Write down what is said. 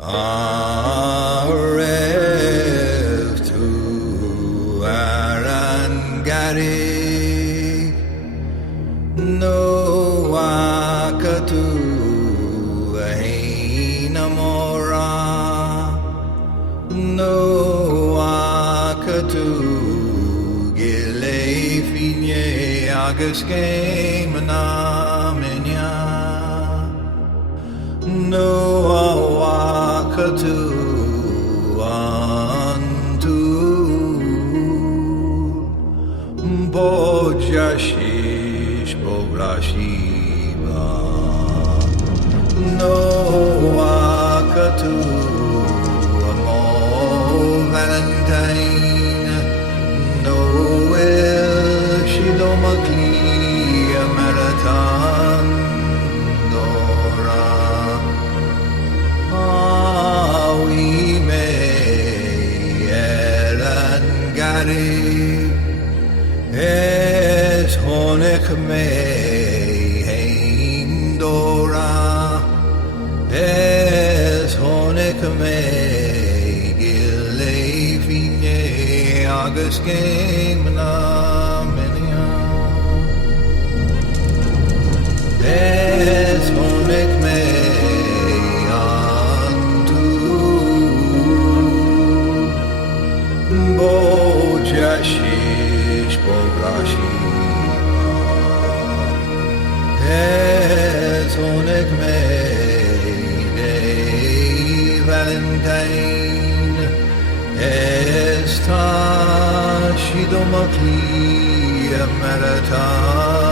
Aref tu arangari no akatu ainamora no akatu gile finye agaske manamenya no awakatu antu bojashish bobrashiva no awakatu amo valentine no el shilomakli marathon es honek me heindora es honek me gilefine agaske manamenia es honek me antu bojashish es honek me Valentine es ta shidomakli marathon